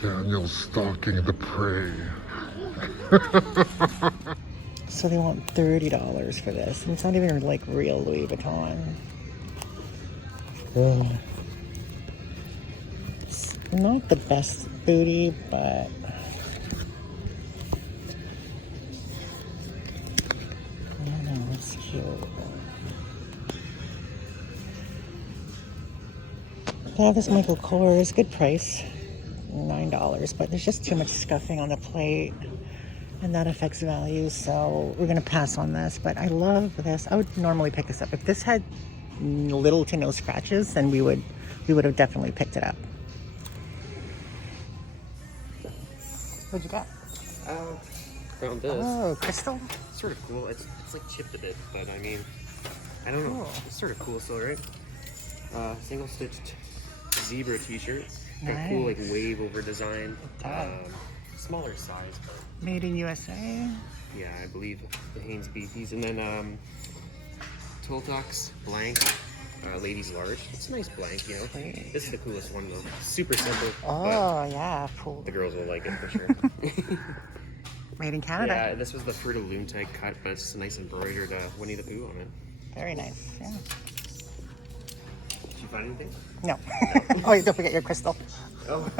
Daniel's stalking the prey. So they want $30 for this, and it's not even like real Louis Vuitton. Ugh. It's not the best booty, but I don't know, it's cute. They have this Michael Kors, good price, $9, but there's just too much scuffing on the plate. And that affects value, so we're gonna pass on this. But I love this. I would normally pick this up. If this had little to no scratches, then we would have definitely picked it up. What'd you got? Found this. Oh, crystal? It's sort of cool. It's like chipped a bit, but I mean, I don't know. Cool. It's sort of cool still, right? Single stitched zebra t-shirt. Got a cool like wave over design. Smaller size, but Made in USA. yeah, I believe the Hanes Beefies, and then Toltox blank, ladies large. It's a nice blank, you know. Great. This is the coolest one though. Super simple. Oh, yeah, cool. But the girls will like it for sure. Made in Canada. Yeah, this was the Fruit of Loom type cut, but it's a nice embroidered Winnie the Pooh on it. Very nice, yeah. Did you find anything? No. Oh, don't forget your crystal. Oh.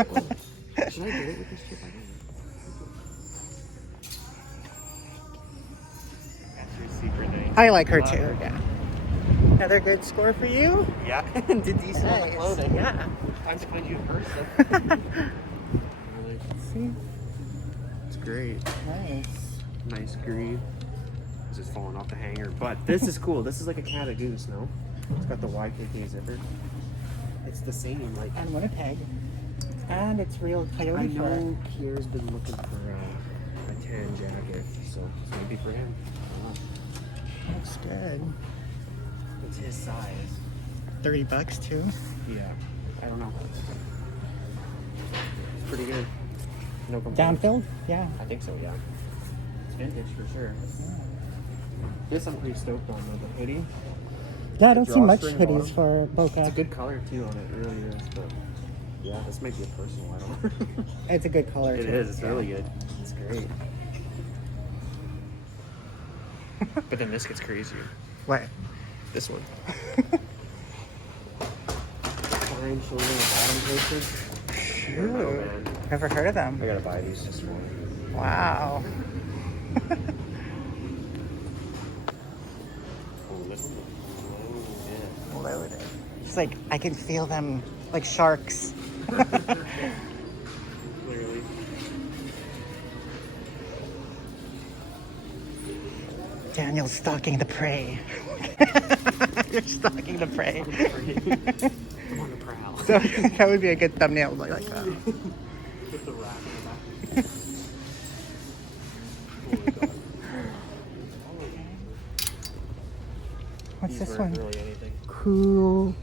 Should I get it with this chip? I don't know. That's your secret name. I like her too, yeah. Another good score for you? Yeah, did decent on the Nice. clothing. Yeah. Time to find you in person. Really, See? it's great. Nice. Nice green. It's just falling off the hanger, but this is cool. This is like a cat of goose, no? It's got the YKK zipper. It's the same, like. And Winnipeg. And it's real coyote I fur. know Pierre's been looking for a tan jacket, so maybe for him. I don't know. Looks good. It's his size. $30 too. Yeah, I don't know. It's pretty good. No complaints. Downfilled? Yeah. I think so, yeah. It's vintage for sure. This I'm pretty stoked on, though. The hoodie. Yeah, I don't see much Drawstring hoodies for It's a Boca. good color too on it, it really is. But yeah, this might be a personal. I don't know. It's a good color It too. is. It's really good. It's great. But then this gets crazier. What? This one. Fine shoulder and bottom posted. I don't know, man. Never heard of them. I gotta buy these just for. Wow. Oh, this one. Oh, Loaded. It's like I can feel them like sharks. yeah. Clearly. Daniel's stalking the prey. You're stalking the prey. I'm on the prowl. So that would be a good thumbnail, like that. With the rack in the back. Oh my god. What's These this weren't one? really anything. Cool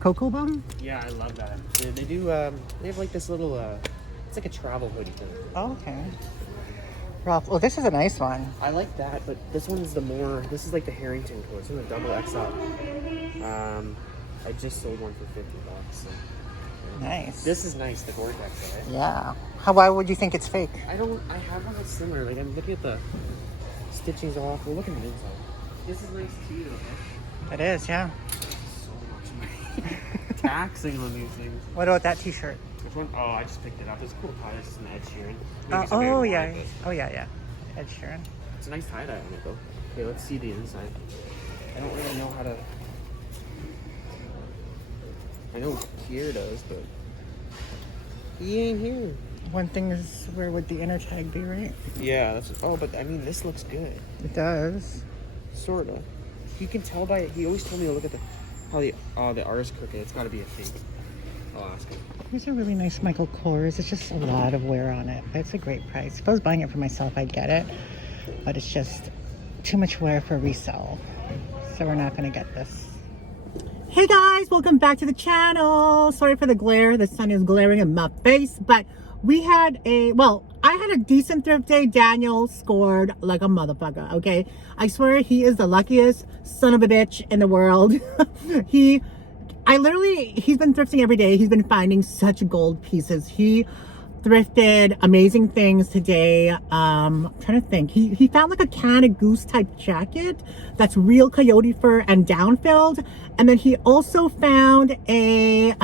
Cocoa Bum? Yeah, I love that. They do. They have like this little. It's like a travel hoodie thing. Oh, okay. Ralph, oh, this is a nice one. I like that, but this one's the more. This is like the Harrington coat. It's in the double XL. I just sold one for $50. So. Nice. This is nice. The Gore-Tex, right? Yeah. Why would you think it's fake? I have one that's similar. Like I'm looking at the stitching's off. We're looking at the inside. This is nice too, though. It is, yeah. So much money. Taxing on these things. What about that t-shirt? Which one? Oh, I just picked it up. It's a cool tie. It's an Ed Sheeran. Oh, Maybe somebody would yeah. want this. Oh, yeah. Ed Sheeran. It's a nice tie-dye on it, though. Okay, let's see the inside. I don't really know how to... I know Kier does, but... He ain't here. One thing is, where would the inner tag be, right? Yeah, that's... Oh, but I mean, this looks good. It does. Sort of. You can tell by... He always told me to look at how the R is crooked. It's got to be a fake. I'll ask him. These are really nice Michael Kors. It's just a lot of wear on it, but it's a great price. If I was buying it for myself, I'd get it, but it's just too much wear for resale, so we're not going to get this. Hey guys, welcome back to the channel. Sorry for the glare. The sun is glaring in my face, but we had I had a decent thrift day. Daniel scored like a motherfucker, okay? I swear he is the luckiest son of a bitch in the world. He's been thrifting every day. He's been finding such gold pieces. thrifted amazing things today. I'm trying to think. He found like a Canada Goose type jacket that's real coyote fur and down filled. And then he also found a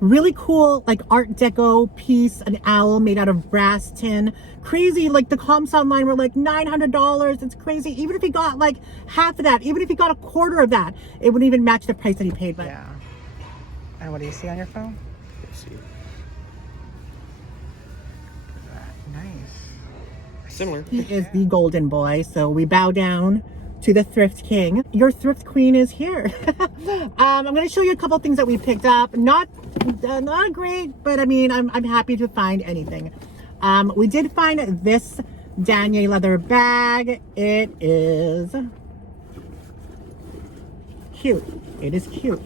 really cool like Art Deco piece, an owl made out of brass tin. Crazy, like the comps online were like $900. It's crazy. Even if he got like half of that, even if he got a quarter of that, it wouldn't even match the price that he paid. But yeah. And what do you see on your phone? Let's see. Nice. Similar. He is the golden boy, so we bow down to the thrift king. Your thrift queen is here. I'm going to show you a couple things that we picked up. Not great, but I mean, I'm happy to find anything. We did find this denier leather bag. It is cute. It is cute.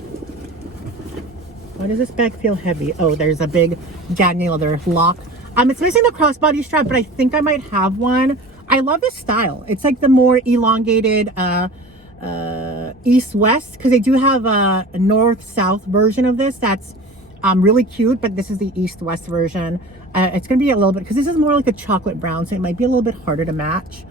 Why does this bag feel heavy? Oh, there's a big denier leather lock. It's missing the crossbody strap, but I think I might have one. I love this style. It's like the more elongated east-west, because they do have a north-south version of this that's really cute, but this is the east-west version. It's going to be a little bit, because this is more like a chocolate brown, so it might be a little bit harder to match.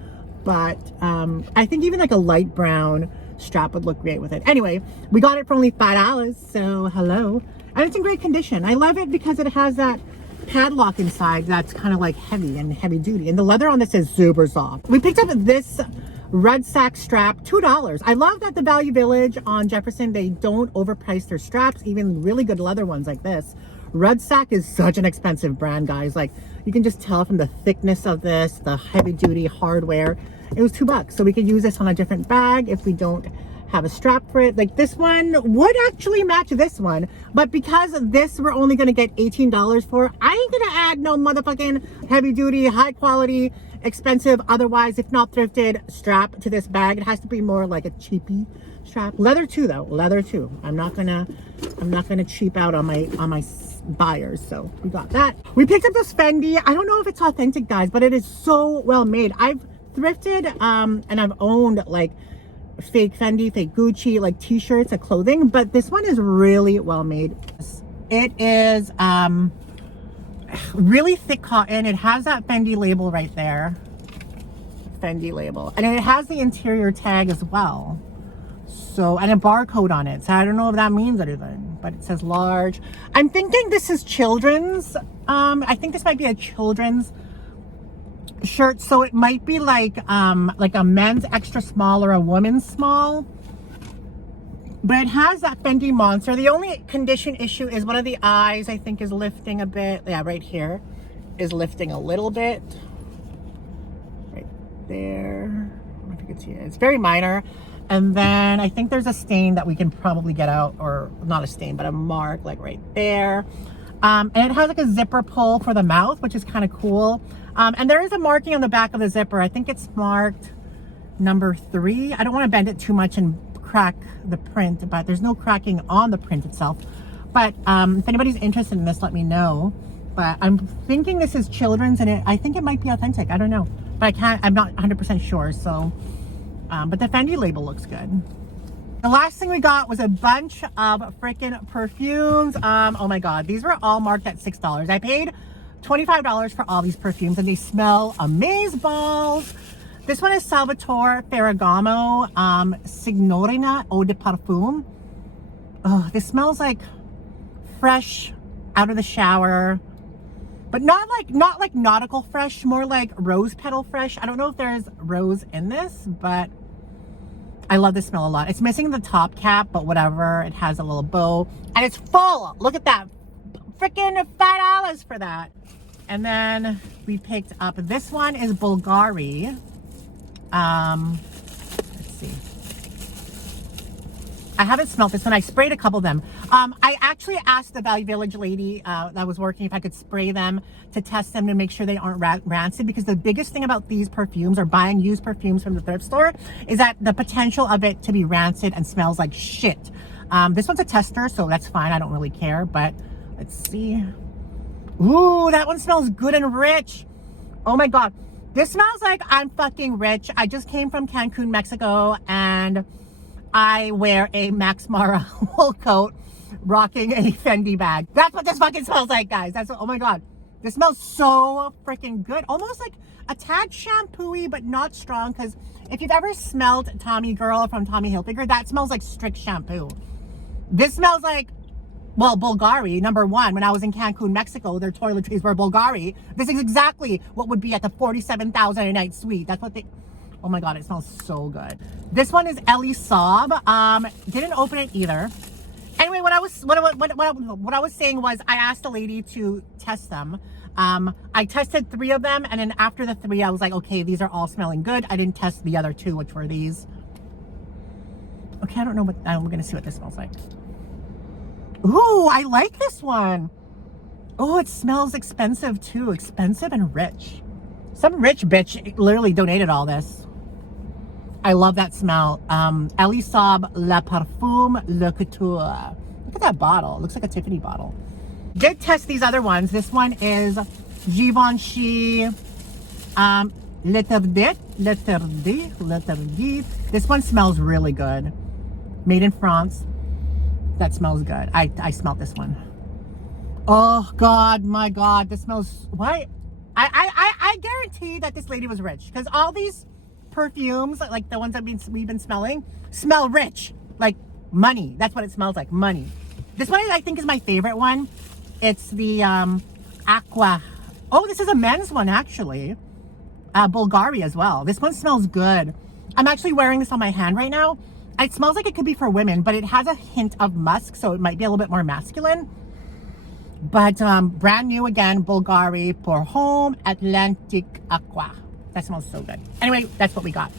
But I think even like a light brown strap would look great with it. Anyway, we got it for only $5, so hello. And it's in great condition. I love it because it has that padlock inside that's kind of like heavy and heavy duty, and the leather on this is super soft. We picked up this red sack strap, $2. I love that the Value Village on Jefferson, they don't overprice their straps, even really good leather ones like this. Red Sack is such an expensive brand, guys. Like, you can just tell from the thickness of this, the heavy duty hardware. It was $2, so we could use this on a different bag if we don't have a strap for it. Like, this one would actually match this one, but because this we're only gonna get $18 for, I ain't gonna add no motherfucking heavy duty, high quality, expensive, otherwise if not thrifted strap to this bag. It has to be more like a cheapy strap. Leather too though, leather too. I'm not gonna cheap out on my buyers. So we got that. We picked up this Fendi. I don't know if it's authentic, guys, but it is so well made. I've thrifted and I've owned like fake Fendi, fake Gucci, like t-shirts and clothing, but this one is really well made. It is really thick cotton. It has that Fendi label right there, Fendi label, and it has the interior tag as well, so, and a barcode on it, so I don't know if that means anything, but it says large. I'm thinking this is children's. I think this might be a children's shirt, so it might be like a men's extra small or a woman's small, but it has that Fendi monster. The only condition issue is one of the eyes, I think, is lifting a bit. Yeah, right here is lifting a little bit, right there. I don't know if you can see it. It's very minor. And then I think there's a stain that we can probably get out, or not a stain, but a mark like right there. And it has like a zipper pull for the mouth, which is kind of cool. And there is a marking on the back of the zipper. I think it's marked number 3. I don't want to bend it too much and crack the print, but there's no cracking on the print itself. But if anybody's interested in this, let me know. But I'm thinking this is children's, and I think it might be authentic. I don't know, but I'm not 100% sure. So, but the Fendi label looks good. The last thing we got was a bunch of freaking perfumes. Oh my God, these were all marked at $6. I paid $25 for all these perfumes, and they smell amazeballs. This one is Salvatore Ferragamo Signorina Eau de Parfum. Oh, this smells like fresh out of the shower, but not like nautical fresh, more like rose petal fresh. I don't know if there's rose in this, but I love this smell a lot. It's missing the top cap, but whatever. It has a little bow, and it's full. Look at that. Freaking $5 for that. And then we picked up, this one is Bulgari. Let's see. I haven't smelled this one. I sprayed a couple of them. I actually asked the Value Village lady that was working if I could spray them to test them to make sure they aren't rancid, because the biggest thing about these perfumes, or buying used perfumes from the thrift store, is that the potential of it to be rancid and smells like shit. This one's a tester, so that's fine. I don't really care, but let's see. Ooh, that one smells good and rich. Oh my God. This smells like I'm fucking rich. I just came from Cancun, Mexico, and I wear a Max Mara wool coat, rocking a Fendi bag. That's what this fucking smells like, guys. Oh my God. This smells so freaking good. Almost like a tad shampoo-y, but not strong. Because if you've ever smelled Tommy Girl from Tommy Hilfiger, that smells like strict shampoo. This smells like, well, Bulgari, number one. When I was in Cancun, Mexico, their toiletries were Bulgari. This is exactly what would be at the 47,000 a night suite. That's what they... Oh my God, it smells so good. This one is Ellie Saab. Didn't open it either. Anyway, what I was saying was I asked a lady to test them. I tested 3 of them, and then after the 3, I was like, okay, these are all smelling good. I didn't test the other 2, which were these. Okay, I don't know what, we're gonna see what this smells like. Ooh, I like this one. Oh, it smells expensive too. Expensive and rich. Some rich bitch literally donated all this. I love that smell. Ellie Saab Le Parfum Le Couture. Look at that bottle. It looks like a Tiffany bottle. Did test these other ones. This one is Givenchy L'Interdit. This one smells really good. Made in France. That smells good. I smelled this one. Oh God, my God, this smells. What? I guarantee that this lady was rich, because all these perfumes, like the ones that we've been smelling, smell rich, like money. That's what it smells like, money. This one I think is my favorite one. It's the Aqua. Oh, this is a men's one actually. Bulgari as well. This one smells good. I'm actually wearing this on my hand right now. It smells like it could be for women, but it has a hint of musk, so it might be a little bit more masculine. But brand new again, Bulgari Pour Homme Atlantic Aqua. That smells so good. Anyway, that's what we got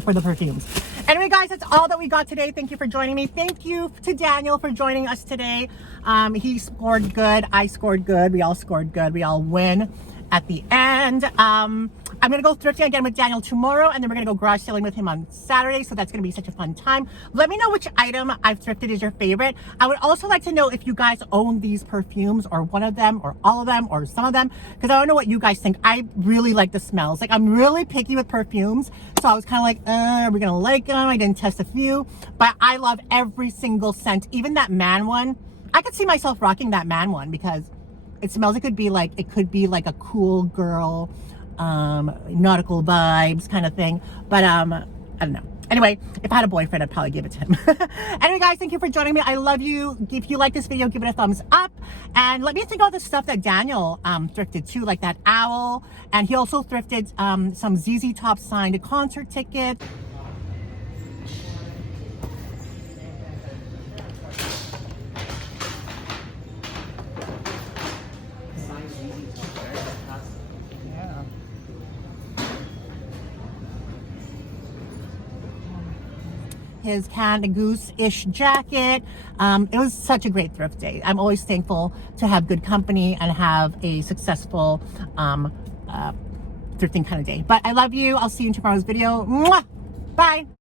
for the perfumes. Anyway, guys, that's all that we got today. Thank you for joining me. Thank you to Daniel for joining us today. He scored good. I scored good. We all scored good. We all win at the end. I'm going to go thrifting again with Daniel tomorrow, and then we're going to go garage selling with him on Saturday, so that's going to be such a fun time. Let me know which item I've thrifted is your favorite. I would also like to know if you guys own these perfumes, or one of them, or all of them, or some of them, because I don't know what you guys think. I really like the smells. Like, I'm really picky with perfumes, so I was kind of like, are we going to like them? I didn't test a few, but I love every single scent. Even that man one. I could see myself rocking that man one, because it smells, it could be like a cool girl, nautical vibes kind of thing. But I don't know. Anyway, if I had a boyfriend, I'd probably give it to him. Anyway, guys, thank you for joining me. I love you. If you like this video, give it a thumbs up, and let me think about the stuff that Daniel thrifted too, like that owl, and he also thrifted some ZZ Top signed concert ticket. His Canada Goose-ish jacket. It was such a great thrift day. I'm always thankful to have good company and have a successful thrifting kind of day. But I love you. I'll see you in tomorrow's video. Mwah! Bye.